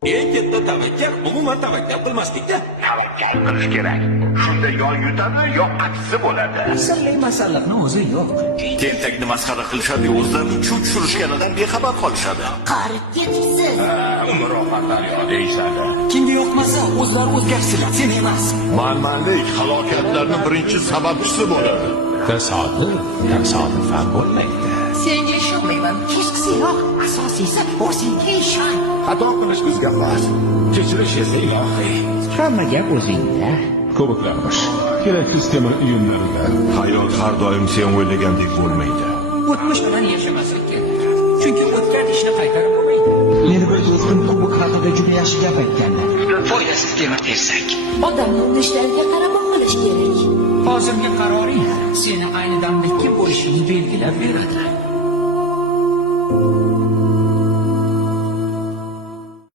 Eng katta tavakkal umuman tavakkal qilmaslikda. Tavakkal qilish kerak. Shunda yo yutadi, yo aksi bo'ladi. Sirli masalliqni o'zi yo'q. Tentakni masxara qilishadi, o'zlarini chuv tushirishganidan bexabar qolishadi. Qarib ketibsiz. Murofatlar deyishadi. Kimga yoqmasa o'zlari o'zgarsinlar, sen emas. Manmanlik halokatlarning birinchi sababchisi bo'ladi. Tasodifan bo'lmaydi. Senga ishonmayman. Hechqisi yo'q. Asosiysi o'zingga ishon. Xato qilish bizga xos. Kechirish esa ilohiy. Hamma gap o'zingda. Ko'riklarmish. Keraksiz temir uyumlarida. Hayot har doim sen o'ylagandek bo'lmaydi. O'tmish bilan yashamaslik kerak. Chunki o'tgan ishni qaytarib bo'lmaydi. Meni bir do'stim kubok haqida juda yaxshi gap aytganlar. Foydasiz temir tersak. Odamni urishlariga qarab qilish kerak. Hozirgi qaroring seni ayni damda kim bo'lishini belgilab beradi.